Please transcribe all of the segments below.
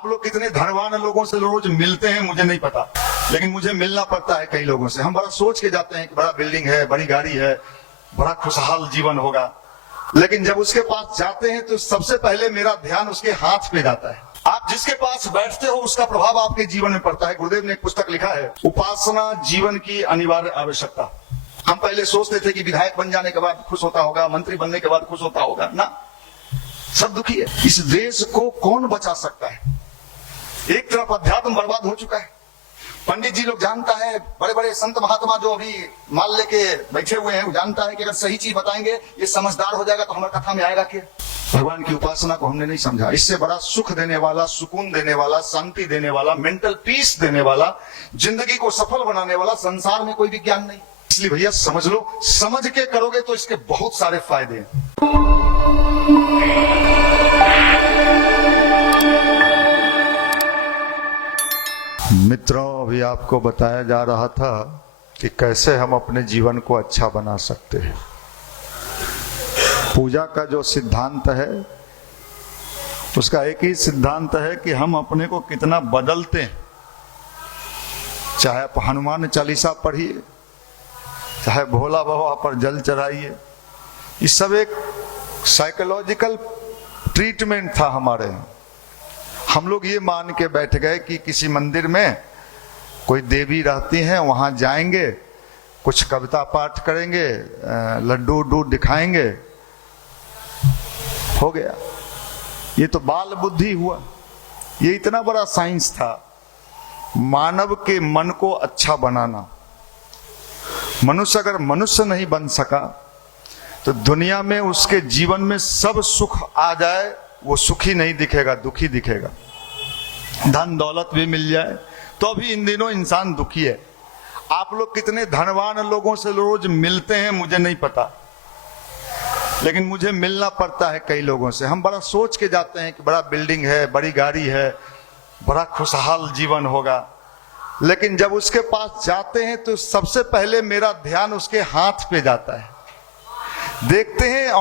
आप लोग कितने धनवान लोगों से रोज मिलते हैं मुझे नहीं पता, लेकिन मुझे मिलना पड़ता है कई लोगों से। हम बड़ा सोच के जाते हैं कि बड़ा बिल्डिंग है, बड़ी गाड़ी है, बड़ा खुशहाल जीवन होगा, लेकिन जब उसके पास जाते हैं तो सबसे पहले मेरा ध्यान उसके हाथ पे जाता है। आप जिसके पास बैठते हो उसका प्रभाव आपके जीवन में पड़ता है। गुरुदेव ने एक पुस्तक लिखा है, उपासना जीवन की अनिवार्य आवश्यकता। हम पहले सोचते थे कि विधायक बन जाने के बाद खुश होता होगा, मंत्री बनने के बाद खुश होता होगा, ना, सब दुखी है। इस देश को कौन बचा सकता है? एक तरफ अध्यात्म बर्बाद हो चुका है। पंडित जी लोग जानता है, बड़े बड़े संत महात्मा जो अभी माल लेके बैठे हुए हैं, वो जानता है कि अगर सही चीज बताएंगे ये समझदार हो जाएगा तो हमारे कथा में आएगा क्या? भगवान की उपासना को हमने नहीं समझा। इससे बड़ा सुख देने वाला, सुकून देने वाला, शांति देने वाला, मेंटल पीस देने वाला, जिंदगी को सफल बनाने वाला संसार में कोई विज्ञान नहीं। इसलिए भैया समझ लो, समझ के करोगे तो इसके बहुत सारे फायदे हैं। मित्रों, अभी आपको बताया जा रहा था कि कैसे हम अपने जीवन को अच्छा बना सकते हैं। पूजा का जो सिद्धांत है उसका एक ही सिद्धांत है कि हम अपने को कितना बदलते हैं। चाहे आप हनुमान चालीसा पढ़िए, चाहे भोला बाबा पर जल चढ़ाइए, ये सब एक साइकोलॉजिकल ट्रीटमेंट था हमारे यहाँ। हम लोग ये मान के बैठ गए कि किसी मंदिर में कोई देवी रहती हैं, वहां जाएंगे, कुछ कविता पाठ करेंगे, लड्डू उड्डू दिखाएंगे, हो गया। ये तो बाल बुद्धि हुआ। ये इतना बड़ा साइंस था, मानव के मन को अच्छा बनाना। मनुष्य अगर मनुष्य नहीं बन सका तो दुनिया में उसके जीवन में सब सुख आ जाए, वो सुखी नहीं दिखेगा, दुखी दिखेगा। धन दौलत भी मिल जाए तो भी इन दिनों इंसान दुखी है। आप लोग कितने धनवान लोगों से रोज मिलते हैं मुझे नहीं पता, लेकिन मुझे मिलना पड़ता है कई लोगों से। हम बड़ा सोच के जाते हैं कि बड़ा बिल्डिंग है, बड़ी गाड़ी है, बड़ा खुशहाल जीवन होगा, लेकिन जब उसके पास जाते हैं तो सबसे पहले मेरा ध्यान उसके हाथ पे जाता है। देखते हैं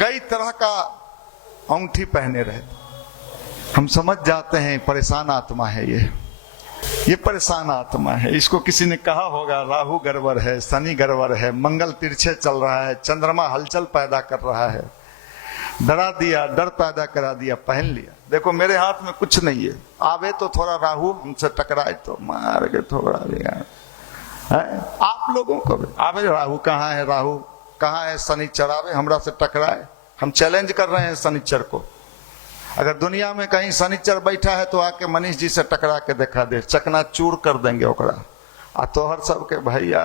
कई तरह का अंगूठी पहने रहते, हम समझ जाते हैं परेशान आत्मा है ये परेशान आत्मा है। इसको किसी ने कहा होगा राहु गड़बड़ है, शनि गड़बड़ है, मंगल तिरछे चल रहा है, चंद्रमा हलचल पैदा कर रहा है, डरा दिया, डर पैदा करा दिया, पहन लिया। देखो मेरे हाथ में कुछ नहीं है, आवे तो थोड़ा राहु हमसे टकराए तो मार के थोड़ा है। आप लोगों को भी आवे, राहु कहाँ है, राहु कहाँ है, शनिचर आवे हमरा से टकराए। हम चैलेंज कर रहे हैं शनिचर को। अगर दुनिया में कहीं शनिचर बैठा है तो आके मनीष जी से टकरा के दिखा दे, चकना चूर कर देंगे ओकरा। आ तोहर सबके भैया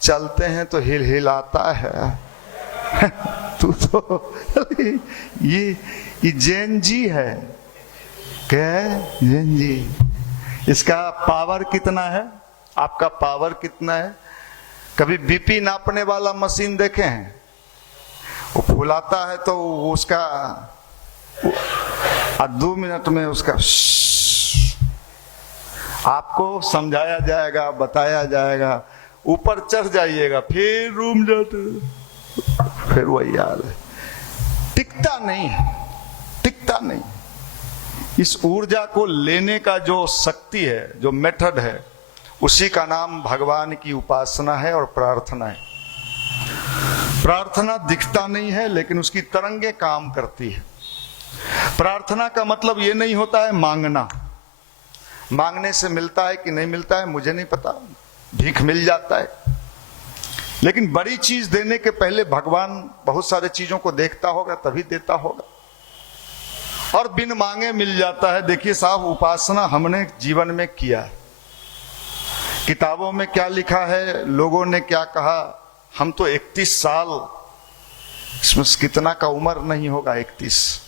चलते हैं तो हिल हिलाता है तू तो ये जैन जी है क्या? जैन जी, इसका पावर कितना है? आपका पावर कितना है? कभी बीपी नापने वाला मशीन देखे हैं? वो फुलाता है तो उसका 2 मिनट में उसका आपको समझाया जाएगा, बताया जाएगा, ऊपर चढ़ जाइएगा, फिर रूम जाते, फिर वही याद है। टिकता नहीं है, टिकता नहीं। इस ऊर्जा को लेने का जो शक्ति है, जो मेथड है, उसी का नाम भगवान की उपासना है और प्रार्थना है। प्रार्थना दिखता नहीं है लेकिन उसकी तरंगे काम करती है। प्रार्थना का मतलब ये नहीं होता है मांगना। मांगने से मिलता है कि नहीं मिलता है मुझे नहीं पता, भीख मिल जाता है। लेकिन बड़ी चीज देने के पहले भगवान बहुत सारे चीजों को देखता होगा तभी देता होगा, और बिन मांगे मिल जाता है। देखिए साहब, उपासना हमने जीवन में किया है। किताबों में क्या लिखा है, लोगों ने क्या कहा, हम तो 31 साल, इसमें कितना का उम्र नहीं होगा 31।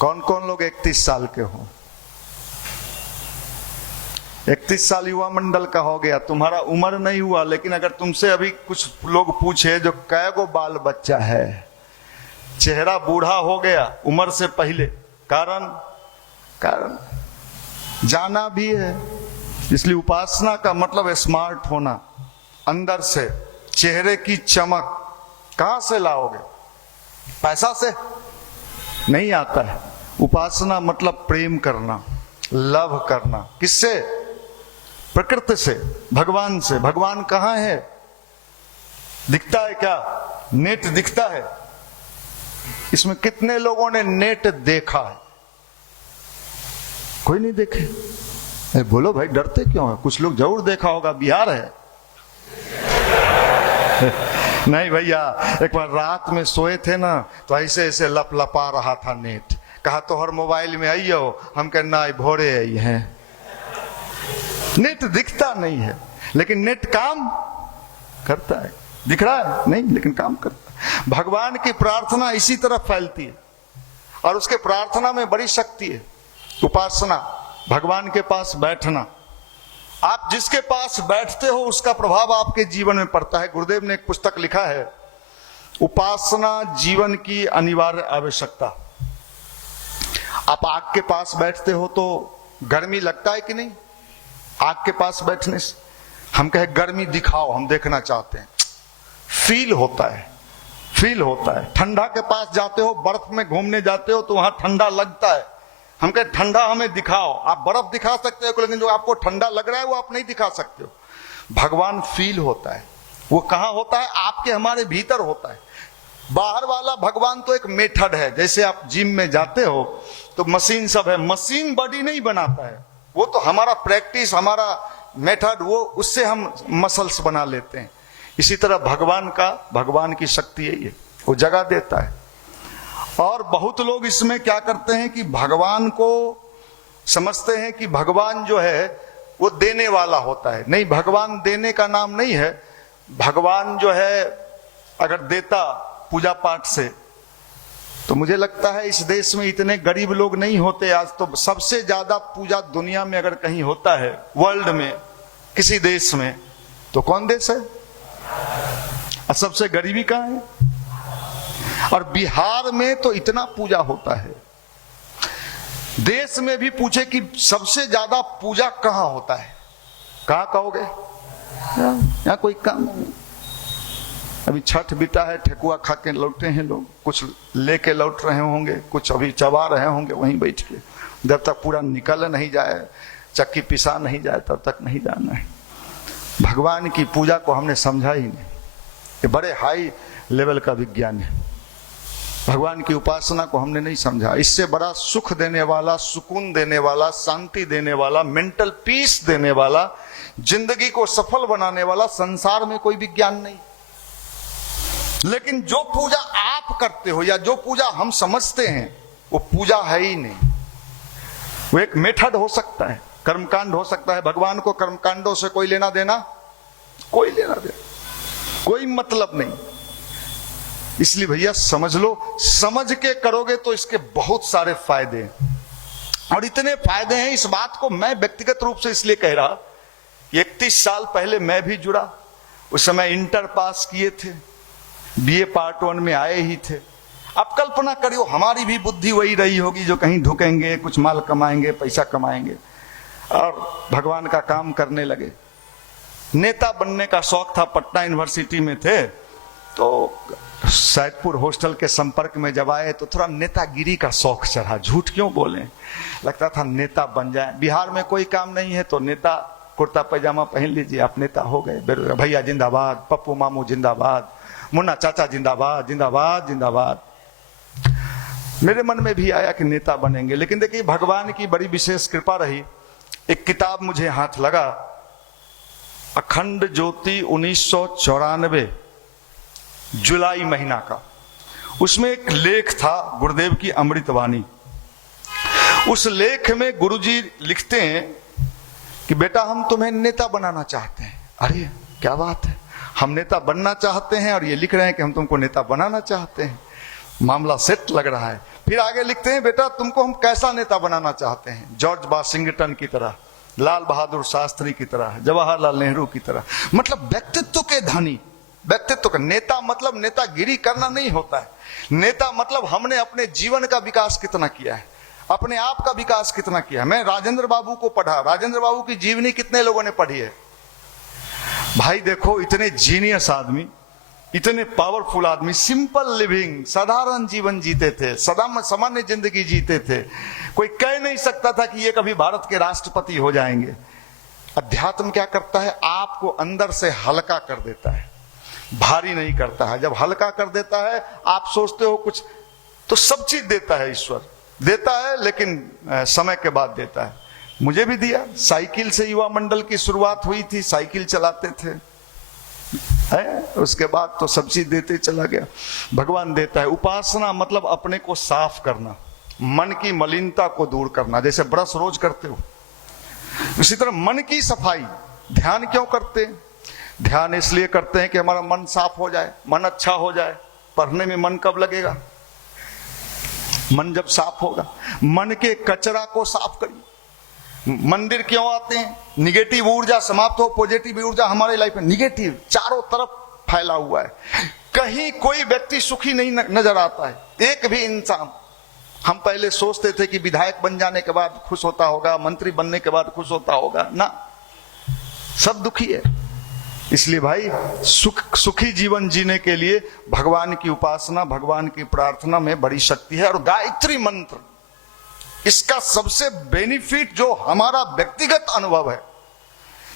कौन कौन लोग 31 साल के हो? 31 साल युवा मंडल का हो गया। तुम्हारा उम्र नहीं हुआ, लेकिन अगर तुमसे अभी कुछ लोग पूछे जो कै गो बाल बच्चा है, चेहरा बूढ़ा हो गया उम्र से पहले, कारण जाना भी है। इसलिए उपासना का मतलब स्मार्ट होना, अंदर से चेहरे की चमक। कहां से लाओगे? पैसा से नहीं आता है। उपासना मतलब प्रेम करना, लव करना। किससे? प्रकृति से, भगवान से। भगवान कहां है? दिखता है क्या? नेट दिखता है? इसमें कितने लोगों ने नेट देखा है? कोई नहीं देखे। बोलो भाई, डरते क्यों है? कुछ लोग जरूर देखा होगा, बिहार है। नहीं भैया, एक बार रात में सोए थे ना, तो ऐसे ऐसे लपलपा रहा था नेट। कहा तो हर मोबाइल में आई हो, हम कहना भोरे आई है। नेट दिखता नहीं है, लेकिन नेट काम करता है। दिख रहा है नहीं, लेकिन काम करता है। भगवान की प्रार्थना इसी तरह फैलती है, और उसके प्रार्थना में बड़ी शक्ति है। उपासना, भगवान के पास बैठना। आप जिसके पास बैठते हो उसका प्रभाव आपके जीवन में पड़ता है। गुरुदेव ने एक पुस्तक लिखा है, उपासना जीवन की अनिवार्य आवश्यकता। आप आग के पास बैठते हो तो गर्मी लगता है कि नहीं? आग के पास बैठने से हम कहे गर्मी दिखाओ, हम देखना चाहते हैं, फील होता है, फील होता है। ठंडा के पास जाते हो, बर्फ में घूमने जाते हो तो वहां ठंडा लगता है, हम कहे ठंडा हमें दिखाओ। आप बर्फ दिखा सकते हो, लेकिन जो आपको ठंडा लग रहा है वो आप नहीं दिखा सकते हो। भगवान फील होता है। वो कहां होता है? आपके हमारे भीतर होता है। बाहर वाला भगवान तो एक मेथड है। जैसे आप जिम में जाते हो तो मशीन सब है, मशीन बॉडी नहीं बनाता है, वो तो हमारा प्रैक्टिस, हमारा मेथड, वो उससे हम मसल्स बना लेते हैं। इसी तरह भगवान की शक्ति यही है, वो जगह देता है। और बहुत लोग इसमें क्या करते हैं कि भगवान को समझते हैं कि भगवान जो है वो देने वाला होता है। नहीं, भगवान देने का नाम नहीं है। भगवान जो है अगर देता पूजा पाठ से, तो मुझे लगता है इस देश में इतने गरीब लोग नहीं होते। आज तो सबसे ज्यादा पूजा दुनिया में अगर कहीं होता है, वर्ल्ड में किसी देश में, तो कौन देश है? और सबसे गरीबी कहां है? और बिहार में तो इतना पूजा होता है। देश में भी पूछे कि सबसे ज्यादा पूजा कहां होता है, कहां कहोगे? यहाँ कोई काम नहीं। अभी छठ बीता है, ठेकुआ खा के लौटे हैं लोग, कुछ लेके लौट रहे होंगे, कुछ अभी चबा रहे होंगे वहीं बैठ के। जब तक पूरा निकल नहीं जाए, चक्की पिसा नहीं जाए, तब तक नहीं जाना है। भगवान की पूजा को हमने समझा ही नहीं। ये बड़े हाई लेवल का विज्ञान है। भगवान की उपासना को हमने नहीं समझा। इससे बड़ा सुख देने वाला, सुकून देने वाला, शांति देने वाला, मेंटल पीस देने वाला, जिंदगी को सफल बनाने वाला संसार में कोई विज्ञान नहीं। लेकिन जो पूजा आप करते हो या जो पूजा हम समझते हैं, वो पूजा है ही नहीं। वो एक मेथड हो सकता है, कर्मकांड हो सकता है। भगवान को कर्मकांडों से कोई लेना देना, कोई लेना देना, कोई मतलब नहीं। इसलिए भैया समझ लो, समझ के करोगे तो इसके बहुत सारे फायदे हैं। और इतने फायदे हैं, इस बात को मैं व्यक्तिगत रूप से इसलिए कह रहा, 31 साल पहले मैं भी जुड़ा। उस समय इंटर पास किए थे, बीए पार्ट 1 में आए ही थे। अब कल्पना करियो, हमारी भी बुद्धि वही रही होगी जो कहीं ढुकेंगे, कुछ माल कमाएंगे, पैसा कमाएंगे, और भगवान का काम करने लगे। नेता बनने का शौक था, पटना यूनिवर्सिटी में थे तो सैदपुर हॉस्टल के संपर्क में जब आए तो थोड़ा नेतागिरी का शौक चढ़ा। झूठ क्यों बोले, लगता था नेता बन जाए। बिहार में कोई काम नहीं है तो नेता कुर्ता पैजामा पहन लीजिए, आप नेता हो गए। भैया जिंदाबाद, पप्पू मामू जिंदाबाद, मुन्ना चाचा जिंदाबाद, जिंदाबाद जिंदाबाद। मेरे मन में भी आया कि नेता बनेंगे। लेकिन देखिए, भगवान की बड़ी विशेष कृपा रही। एक किताब मुझे हाथ लगा, अखंड ज्योति 1994 जुलाई महीना का। उसमें एक लेख था गुरुदेव की अमृतवाणी। उस लेख में गुरुजी लिखते हैं कि बेटा हम तुम्हें नेता बनाना चाहते हैं। अरे क्या बात है, हम नेता बनना चाहते हैं और ये लिख रहे हैं कि हम तुमको नेता बनाना चाहते हैं। मामला सेट लग रहा है। फिर आगे लिखते हैं, बेटा तुमको हम कैसा नेता बनाना चाहते हैं? जॉर्ज वाशिंगटन की तरह, लाल बहादुर शास्त्री की तरह, जवाहरलाल नेहरू की तरह। मतलब व्यक्तित्व के धनी, व्यक्तित्व का नेता मतलब नेतागिरी करना नहीं होता है। नेता मतलब हमने अपने जीवन का विकास कितना किया है, अपने आप का विकास कितना किया है। मैं राजेंद्र बाबू को पढ़ा, राजेंद्र बाबू की जीवनी कितने लोगों ने पढ़ी है? भाई देखो, इतने जीनियस आदमी, इतने पावरफुल आदमी, सिंपल लिविंग, साधारण जीवन जीते थे, सदा सामान्य जिंदगी जीते थे। कोई कह नहीं सकता था कि ये कभी भारत के राष्ट्रपति हो जाएंगे। अध्यात्म क्या करता है? आपको अंदर से हल्का कर देता है, भारी नहीं करता है। जब हल्का कर देता है, आप सोचते हो कुछ, तो सब चीज देता है ईश्वर, देता है, लेकिन समय के बाद देता है। मुझे भी दिया। साइकिल से युवा मंडल की शुरुआत हुई थी, साइकिल चलाते थे, उसके बाद तो सब चीज देते चला गया। भगवान देता है। उपासना मतलब अपने को साफ करना, मन की मलिनता को दूर करना। जैसे ब्रश रोज करते हो, इसी तरह मन की सफाई। ध्यान क्यों करते हैं? ध्यान इसलिए करते हैं कि हमारा मन साफ हो जाए, मन अच्छा हो जाए। पढ़ने में मन कब लगेगा? मन जब साफ होगा। मन के कचरा को साफ करिए। मंदिर क्यों आते हैं? निगेटिव ऊर्जा समाप्त हो, पॉजिटिव ऊर्जा हमारे लाइफ में। निगेटिव चारों तरफ फैला हुआ है, कहीं कोई व्यक्ति सुखी नहीं नजर आता है। एक भी इंसान, हम पहले सोचते थे कि विधायक बन जाने के बाद खुश होता होगा, मंत्री बनने के बाद खुश होता होगा, ना, सब दुखी है। इसलिए भाई सुखी जीवन जीने के लिए भगवान की उपासना, भगवान की प्रार्थना में बड़ी शक्ति है। और गायत्री मंत्र, इसका सबसे बेनिफिट जो हमारा व्यक्तिगत अनुभव है,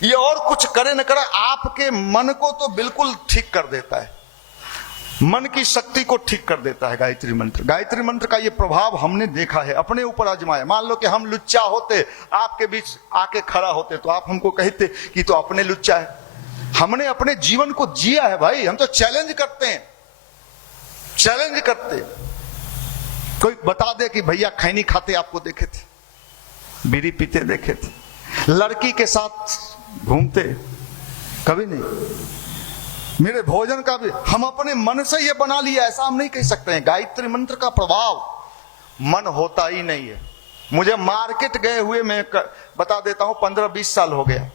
ये और कुछ करे न करे, आपके मन को तो बिल्कुल ठीक कर देता है, मन की शक्ति को ठीक कर देता है गायत्री मंत्र। गायत्री मंत्र का ये प्रभाव हमने देखा है, अपने ऊपर आजमाया। मान लो कि हम लुच्चा होते, आपके बीच आके खड़ा होते, तो आप हमको कहते कि तो अपने लुच्चा है। हमने अपने जीवन को जिया है भाई, हम तो चैलेंज करते हैं, चैलेंज करते। कोई बता दे कि भैया खैनी खाते आपको देखे थे, बीड़ी पीते देखे थे, लड़की के साथ घूमते, कभी नहीं। मेरे भोजन का भी हम अपने मन से ये बना लिया, ऐसा हम नहीं कह सकते हैं। गायत्री मंत्र का प्रभाव मन होता ही नहीं है। मुझे मार्केट गए हुए मैं बता देता हूं 15-20 साल हो गया।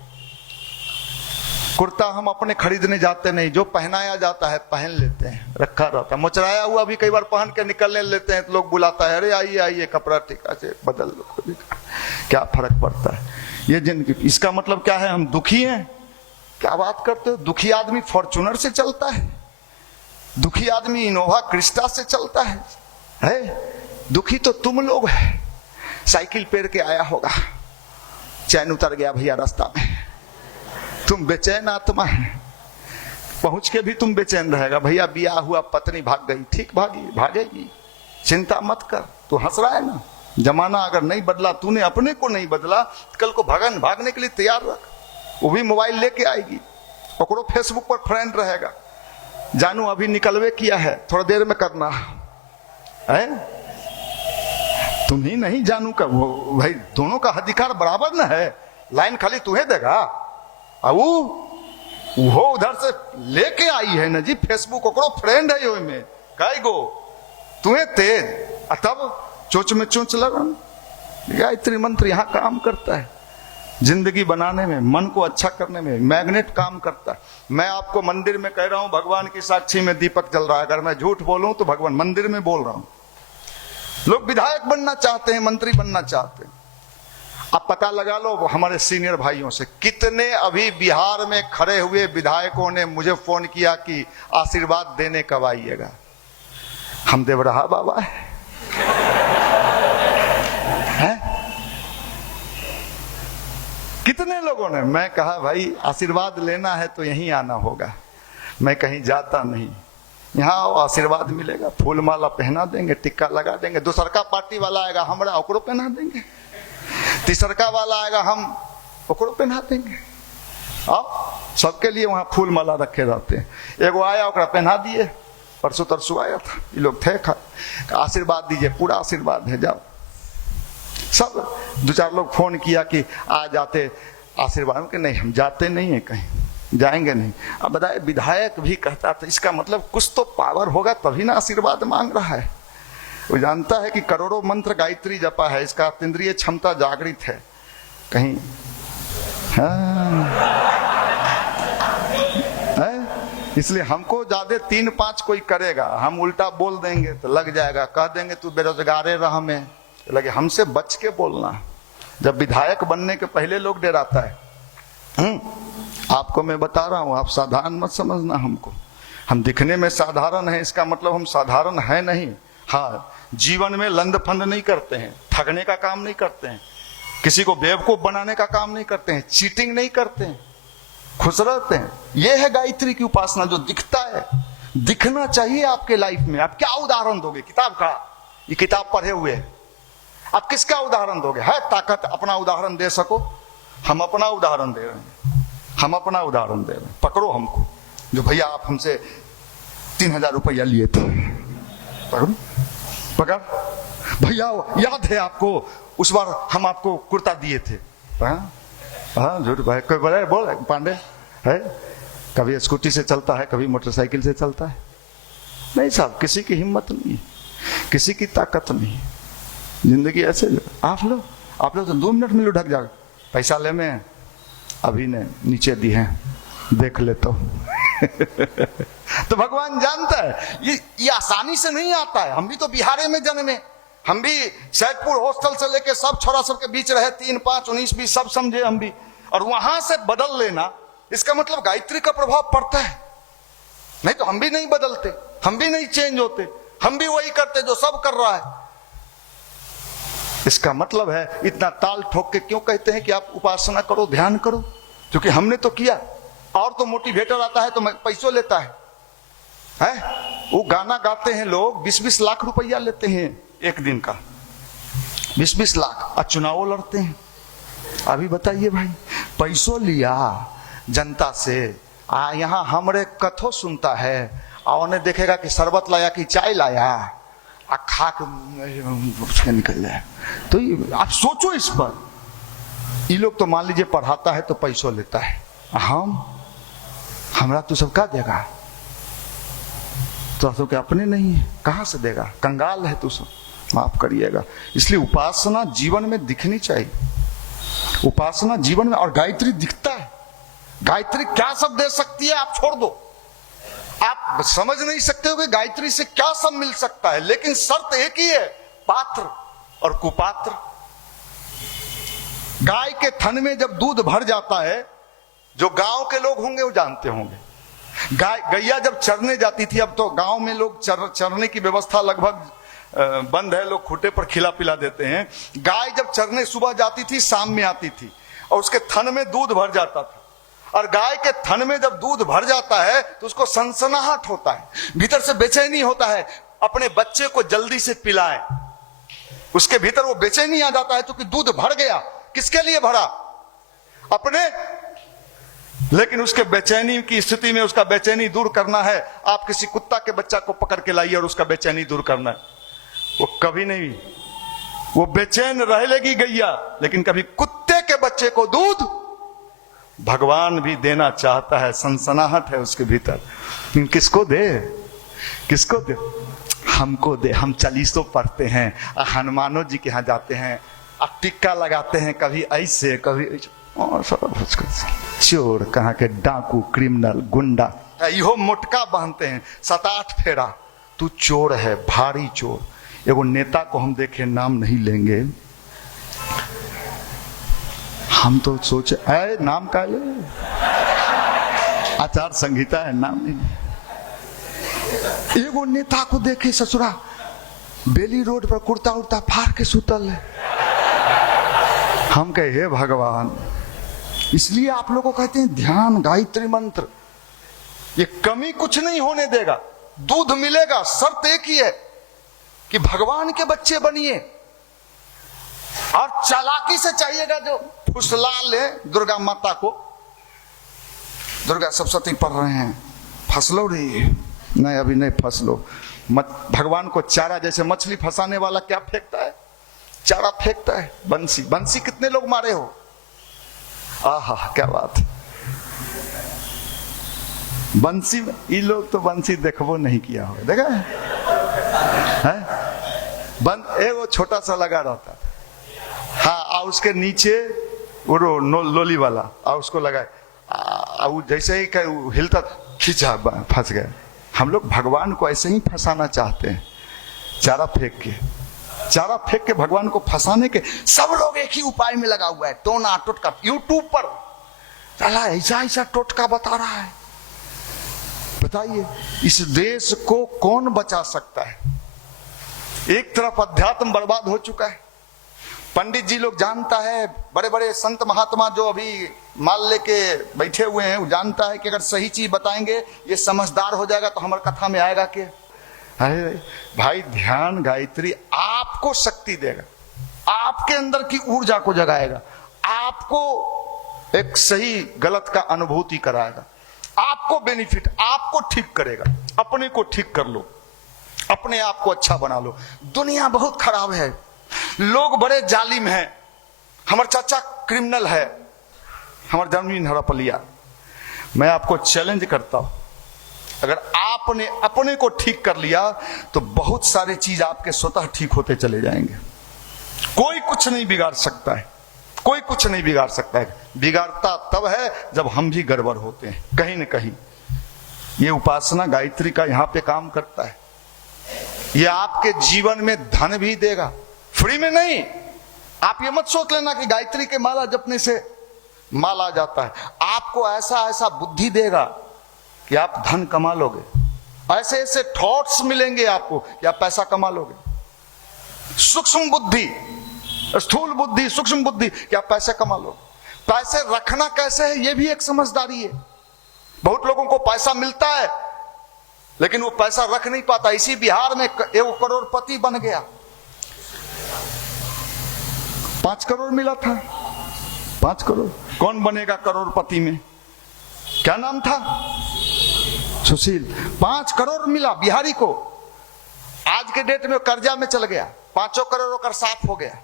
कुर्ता हम अपने खरीदने जाते नहीं, जो पहनाया जाता है पहन लेते हैं, रखा रहता। मुचराया हुआ भी कई बार पहन के निकलने लेते हैं तो लोग बुलाता है, अरे आइए आइए कपड़ा टिका से बदल लो, क्या फर्क पड़ता है। ये जिंदगी, इसका मतलब क्या है? हम दुखी हैं? क्या बात करते हो? दुखी आदमी फॉर्च्यूनर से चलता है, दुखी आदमी इनोवा क्रिस्टा से चलता है? दुखी तो तुम लोग है। साइकिल पेर के आया होगा, चैन उतर गया भैया रास्ता में, तुम बेचैन आत्मा है, पहुंच के भी तुम बेचैन रहेगा। भैया बिया हुआ पत्नी भाग गई, ठीक भागी, भागेगी, चिंता मत कर। तू हंस रहा है ना, जमाना अगर नहीं बदला, तूने अपने को नहीं बदला, कल को भागने के लिए तैयार रख। वो भी मोबाइल लेके आएगी, ओकरो फेसबुक पर फ्रेंड रहेगा, जानू अभी निकलवे किया है, थोड़ा देर में करना है। तुम ही नहीं जानू का वो, भाई दोनों का अधिकार बराबर ना है। लाइन खाली तुम्हें देगा, अब वो उधर से लेके आई है ना जी फेसबुक, ओकरो फ्रेंड है यो में कई गो, तुम्हें तेज, तब चोच में चोच लगा। गायत्री मंत्र यहाँ काम करता है, जिंदगी बनाने में, मन को अच्छा करने में मैग्नेट काम करता है। मैं आपको मंदिर में कह रहा हूं, भगवान की साक्षी में दीपक जल रहा है। अगर मैं झूठ बोलूं तो भगवान मंदिर में बोल रहा हूं। लोग विधायक बनना चाहते हैं, मंत्री बनना चाहते हैं। अब पता लगा लो हमारे सीनियर भाइयों से, कितने अभी बिहार में खड़े हुए विधायकों ने मुझे फोन किया कि आशीर्वाद देने कब आइएगा। हम देव रहा बाबा है? कितने लोगों ने? मैं कहा भाई आशीर्वाद लेना है तो यहीं आना होगा, मैं कहीं जाता नहीं, यहाँ आशीर्वाद मिलेगा। फूल माला पहना देंगे, टिक्का लगा देंगे। दूसरका पार्टी वाला आएगा, हमरा ओकरो पहना देंगे। तीसरका वाला आएगा, हम ओकरो पहना देंगे। अब सबके लिए वहां फूल माला रखे रहते हैं। एगो आया, ओकरा पहना दिए, परसों तरसों आया था, ये लोग थे, आशीर्वाद दीजिए, पूरा आशीर्वाद है, जाओ। सब 2-4 लोग फोन किया कि आ जाते आशीर्वाद के, नहीं हम जाते नहीं है, कहीं जाएंगे नहीं। अब बताए, विधायक भी कहता था, इसका मतलब कुछ तो पावर होगा तभी ना आशीर्वाद मांग रहा है। वो जानता है कि करोड़ों मंत्र गायत्री जपा है, इसका अतीन्द्रिय क्षमता जागृत है कहीं। इसलिए हमको ज्यादा 3-5 कोई करेगा, हम उल्टा बोल देंगे तो लग जाएगा, कह देंगे तू बेरोजगारे रह में लगे। हमसे बच के बोलना। जब विधायक बनने के पहले लोग डराता है। आपको मैं बता रहा हूं, आप साधारण मत समझना हमको। हम दिखने में साधारण हैं, इसका मतलब हम साधारण हैं नहीं। हाँ, जीवन में लंद फंद नहीं करते हैं, ठगने का काम नहीं करते हैं, किसी को बेवकूफ बनाने का काम नहीं करते हैं, चीटिंग नहीं करते हैं, खुश रहते हैं। यह है गायत्री की उपासना, जो दिखता है, दिखना चाहिए आपके लाइफ में। आप क्या उदाहरण दोगे? किताब का, ये किताब पढ़े हुए है, आप किसका उदाहरण दोगे? है ताकत अपना उदाहरण दे सको? हम अपना उदाहरण दे रहे हैं, हम अपना उदाहरण दे रहे हैं। पकड़ो हमको, जो भैया आप हमसे 3000 रुपया लिए थे, पकड़ो, पकड़ भैया, याद है आपको उस बार हम आपको कुर्ता दिए थे? हाँ झूठ भाई, कोई बोले बोल पांडे है, कभी स्कूटी से चलता है, कभी मोटरसाइकिल से चलता है। नहीं साहब, किसी की हिम्मत नहीं, किसी की ताकत नहीं, जिंदगी ऐसे। आप लोग तो 2 मिनट में लुढ़क जाओ। पैसा ले में अभी ने नीचे दी है, देख ले तो तो भगवान जानता है ये आसानी से नहीं आता है। हम भी तो बिहार में जन्मे, हम भी सैदपुर हॉस्टल से लेके सब छोरा सब के बीच रहे, 3, 5, 19, 20 सब समझे हम भी। और वहां से बदल लेना, इसका मतलब गायत्री का प्रभाव पड़ता है। नहीं तो हम भी नहीं बदलते, हम भी नहीं चेंज होते, हम भी वही करते जो सब कर रहा है। इसका मतलब है, इतना ताल ठोक के क्यों कहते हैं कि आप उपासना करो, ध्यान करो? क्योंकि हमने तो किया। और तो मोटिवेटर आता है तो पैसों लेता है, वो गाना गाते हैं लोग, 20-20 लाख रुपया लेते हैं एक दिन का, 20-20 लाख, और चुनाव लड़ते हैं। अभी बताइए भाई, पैसों लिया जनता से, यहाँ हमरे कथो सुनता है, और उन्हें देखेगा कि शरबत लाया कि चाय लाया, आ खा के निकल जाए। तो आप सोचो इस पर। ये लोग तो मान लीजिए पढ़ाता है तो पैसों लेता है, हमरा तो सबका देगा, तो क्या अपने नहीं है, कहां से देगा? कंगाल है तू सब, माफ करिएगा। इसलिए उपासना जीवन में दिखनी चाहिए, उपासना जीवन में। और गायत्री दिखता है। गायत्री क्या सब दे सकती है आप छोड़ दो, आप समझ नहीं सकते हो कि गायत्री से क्या सब मिल सकता है। लेकिन शर्त एक ही है, पात्र और कुपात्र। गाय के थन में जब दूध भर जाता है, जो गांव के लोग होंगे वो जानते होंगे, गैया जब चरने जाती थी, अब तो गांव में लोग चरने की व्यवस्था लगभग बंद है, लोग खूटे पर खिला पिला देते हैं। गाय जब चरने सुबह जाती थी, शाम में आती थी, और उसके थन में दूध भर जाता था। और गाय के थन में जब दूध भर जाता है तो उसको सनसनाहट होता है, भीतर से बेचैनी होता है, अपने बच्चे को जल्दी से पिलाए। उसके भीतर वो बेचैनी आ जाता है, क्योंकि दूध भर गया। किसके लिए भरा? अपने। लेकिन उसके बेचैनी की स्थिति में, उसका बेचैनी दूर करना है, आप किसी कुत्ता के बच्चा को पकड़ के लाइए और उसका बेचैनी दूर करना है, वो कभी नहीं, वो बेचैन रह लेगी गैया, लेकिन कभी कुत्ते के बच्चे को दूध भगवान भी देना चाहता है। सनसनाहट है उसके भीतर, किसको दे, किसको दे? हमको दे। हम 40 पढ़ते हैं, हनुमानो जी के यहाँ जाते हैं, टिक्का लगाते हैं, कभी ऐसे कभी ऐसे। चोर कहाँ के, डाकू, क्रिमिनल, गुंडा, इहो मोटका बांधते हैं, 7-8 फेरा। तू चोर है, भारी चोर। एगो नेता को हम देखे, नाम नहीं लेंगे, हम तो सोचे नाम का ले, आचार संहिता है, नाम नहीं। एगो नेता को देखे ससुरा बेली रोड पर कुर्ता उड़ता फाड़ के सुतल है। हम कहे हे भगवान। इसलिए आप लोगों को कहते हैं ध्यान, गायत्री मंत्र, ये कमी कुछ नहीं होने देगा, दूध मिलेगा। शर्त एक ही है कि भगवान के बच्चे बनिए, और चालाकी से चाहिएगा, जो फुसला ले दुर्गा माता को। दुर्गा सप्तशती पढ़ रहे हैं, फंसलो रे, नहीं अभी नहीं फंसलो। भगवान को चारा, जैसे मछली फंसाने वाला क्या फेंकता है, चारा फेंकता है, बंसी। बंसी कितने लोग मारे हो? आहा क्या बात है। बंसी में ये लोग तो बंसी देखबो नहीं किया हो, देखा है? एगो छोटा सा लगा रहता था, हाँ, और उसके नीचे वो लोली वाला, और उसको लगाए, जैसे ही हिलता खींचा, फंस गए। हम लोग भगवान को ऐसे ही फंसाना चाहते हैं, चारा फेंक के। चारा फेंक के भगवान को फंसाने के सब लोग एक ही उपाय में लगा हुआ है, टोना टोटका। यूट्यूब पर चला ऐसा ऐसा टोटका बता रहा है, बताइए इस देश को कौन बचा सकता है? एक तरफ अध्यात्म बर्बाद हो चुका है। पंडित जी लोग जानता है, बड़े बड़े संत महात्मा जो अभी माल लेके बैठे हुए हैं, वो जानता है कि अगर सही चीज बताएंगे ये समझदार हो जाएगा तो हमारे कथा में आएगा कि अरे भाई ध्यान गायत्री आपको शक्ति देगा, आपके अंदर की ऊर्जा को जगाएगा, आपको एक सही गलत का अनुभूति कराएगा, आपको बेनिफिट, आपको ठीक करेगा। अपने को ठीक कर लो, अपने आप को अच्छा बना लो। दुनिया बहुत खराब है, लोग बड़े जालिम हैं। हमारा चाचा क्रिमिनल है, हमारा जमीन हड़प लिया। मैं आपको चैलेंज करता हूं, अगर आपने अपने को ठीक कर लिया तो बहुत सारी चीज आपके स्वतः ठीक होते चले जाएंगे। कोई कुछ नहीं बिगाड़ सकता है, कोई कुछ नहीं बिगाड़ सकता है। बिगाड़ता तब है जब हम भी गड़बड़ होते हैं कहीं न कहीं। ये उपासना गायत्री का यहां पे काम करता है। ये आपके जीवन में धन भी देगा, फ्री में नहीं। आप ये मत सोच लेना कि गायत्री के माला जपने से माल आ जाता है। आपको ऐसा ऐसा बुद्धि देगा कि आप धन कमा लोगे, ऐसे ऐसे थॉट्स मिलेंगे आपको कि आप पैसा कमा लोगे। सूक्ष्म बुद्धि, स्थूल बुद्धि, सूक्ष्म बुद्धि, कि आप पैसे कमा लोगे। पैसे रखना कैसे है ये भी एक समझदारी है। बहुत लोगों को पैसा मिलता है लेकिन वो पैसा रख नहीं पाता। इसी बिहार में एक करोड़पति बन गया, 5 करोड़ मिला था, 5 करोड़। कौन बनेगा करोड़पति में? क्या नाम था? सुशील। 5 करोड़ मिला बिहारी को। आज के डेट में कर्जा में चल गया, 5 करोड़ होकर 7 हो गया।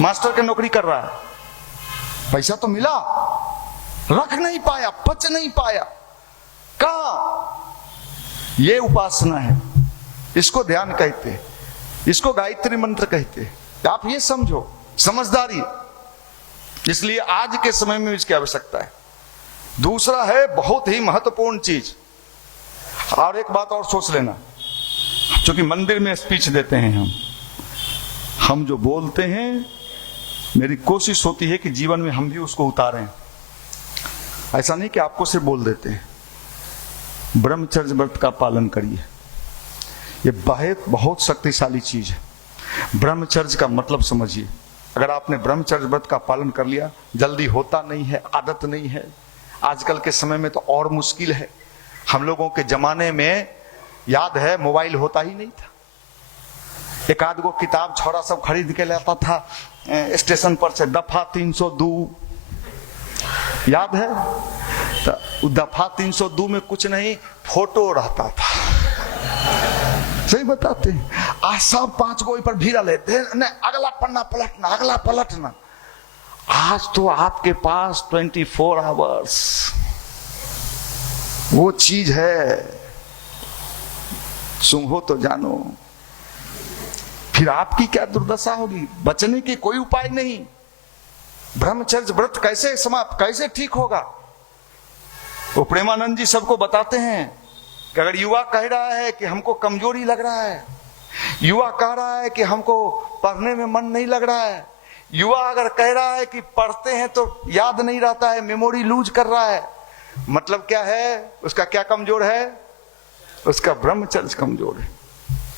मास्टर की नौकरी कर रहा है, पैसा तो मिला, रख नहीं पाया, बच नहीं पाया। कहां? ये उपासना है, इसको ध्यान कहते हैं, इसको गायत्री मंत्र कहते हैं। आप ये समझो, समझदारी। इसलिए आज के समय में इसकी आवश्यकता है। दूसरा है बहुत ही महत्वपूर्ण चीज, और एक बात और सोच लेना, क्योंकि मंदिर में स्पीच देते हैं हम जो बोलते हैं, मेरी कोशिश होती है कि जीवन में हम भी उसको उतारें। ऐसा नहीं कि आपको सिर्फ बोल देते हैं। ब्रह्मचर्य व्रत का पालन करिए, ये बहुत शक्तिशाली चीज है। ब्रह्मचर्य का मतलब समझिए। अगर आपने ब्रह्मचर्य व्रत का पालन कर लिया, जल्दी होता नहीं है, आदत नहीं है। आजकल के समय में तो और मुश्किल है। हम लोगों के जमाने में याद है मोबाइल होता ही नहीं था। एक आध गो किताब छोरा सब खरीद के लाता था स्टेशन पर से, दफा 302 याद है? तो दफा 302 में कुछ नहीं, फोटो रहता था। सही बताते हैं। आज सब 5 गो पर भीड़ा लेते, अगला पन्ना पलटना, अगला पलटना। आज तो आपके पास 24 आवर्स वो चीज है, सूंघो तो जानो। फिर आपकी क्या दुर्दशा होगी? बचने की कोई उपाय नहीं। ब्रह्मचर्य व्रत कैसे समाप्त, कैसे ठीक होगा? वो प्रेमानंद जी सबको बताते हैं कि अगर युवा कह रहा है कि हमको कमजोरी लग रहा है, युवा कह रहा है कि हमको पढ़ने में मन नहीं लग रहा है, युवा अगर कह रहा है कि पढ़ते हैं तो याद नहीं रहता है, मेमोरी लूज कर रहा है, मतलब क्या है? उसका क्या कमजोर है? उसका ब्रह्मचर्य कमजोर है।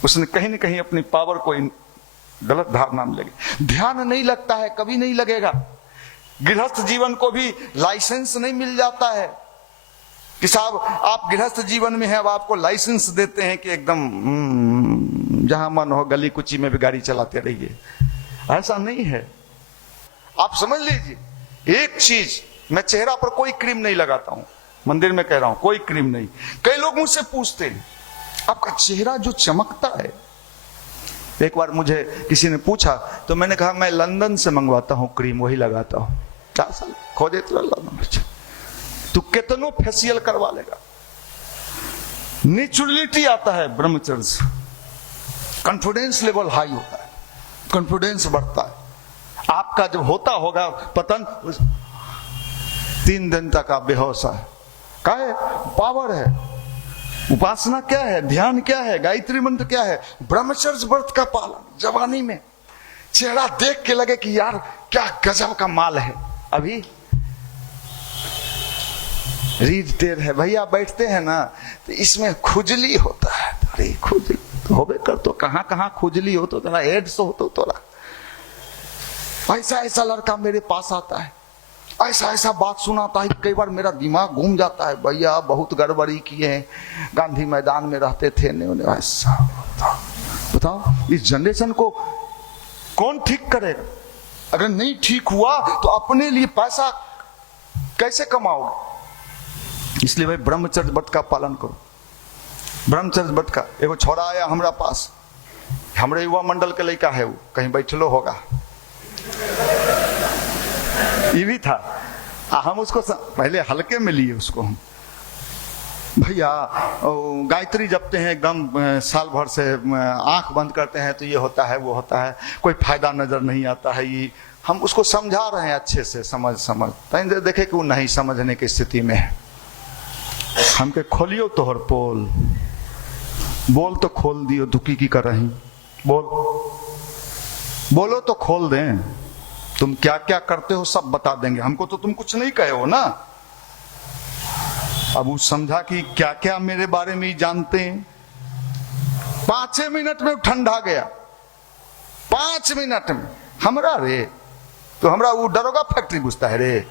उसने कहीं न कहीं अपनी पावर को गलत धारणा में लगी। ध्यान नहीं लगता है, कभी नहीं लगेगा। गृहस्थ जीवन को भी लाइसेंस नहीं मिल जाता है कि साहब आप गृहस्थ जीवन में हैं, अब आपको लाइसेंस देते हैं कि एकदम जहां मन हो गली कुची में भी गाड़ी चलाते रहिए। ऐसा नहीं है। आप समझ लीजिए, एक चीज, मैं चेहरा पर कोई क्रीम नहीं लगाता हूं, मंदिर में कह रहा हूं, कोई क्रीम नहीं। कई लोग मुझसे पूछते हैं आपका चेहरा जो चमकता है। एक बार मुझे किसी ने पूछा तो मैंने कहा मैं लंदन से मंगवाता हूं क्रीम, वही लगाता हूं। 4 साल खोजे तो कितनों फेशियल करवा लेगा। नेचुरलिटी आता है ब्रह्मचर्य से, कॉन्फिडेंस लेवल हाई होता है, कॉन्फिडेंस बढ़ता है। आपका जब होता होगा पतन, 3 दिन तक आप बेहोश है। क्या है? पावर है। उपासना क्या है? ध्यान क्या है? गायत्री मंत्र क्या है? ब्रह्मचर्य व्रत का पालन। जवानी में चेहरा देख के लगे कि यार क्या गजब का माल है। अभी रीढ़ टेढ़ है भैया, बैठते हैं ना तो इसमें खुजली होता है। अरे खुजली तो होबे कर, तो कहाँ कहाँ खुजली हो तो तेरा एड्स हो तो तोरा। ऐसा ऐसा लड़का मेरे पास आता है, ऐसा ऐसा बात सुनाता है, कई बार मेरा दिमाग घूम जाता है। भैया बहुत गड़बड़ी किए हैं, गांधी मैदान में रहते थे, नहीं ऐसा। बताओ इस जनरेशन को कौन ठीक करेगा? अगर नहीं ठीक हुआ तो अपने लिए पैसा कैसे कमाओगे? इसलिए भाई ब्रह्मचर्य व्रत का पालन करो। ब्रह्मचर्य व्रत का एगो छोरा आया हमारा पास, हमारे युवा मंडल के लड़का है, वो कहीं बैठलो होगा, ये भी था। हम उसको पहले हल्के में लिए उसको, हम भैया गायत्री जपते हैं एकदम साल भर से, आंख बंद करते हैं तो ये होता है वो होता है, कोई फायदा नजर नहीं आता है। ये हम उसको समझा रहे हैं अच्छे से, समझ देखे कि वो नहीं समझने की स्थिति में है। हम के खोलियो तोहर पोल, बोल तो खोल दियो, दुखी की कर रही, बोलो तो खोल दें, तुम क्या क्या करते हो सब बता देंगे, हमको तो तुम कुछ नहीं कहे हो ना। अब वो समझा कि क्या क्या मेरे बारे में ही जानते हैं। 5 मिनट में ठंडा गया, 5 मिनट में। हमरा रे तो हमरा वो दरोगा फैक्ट्री बुझता है रे।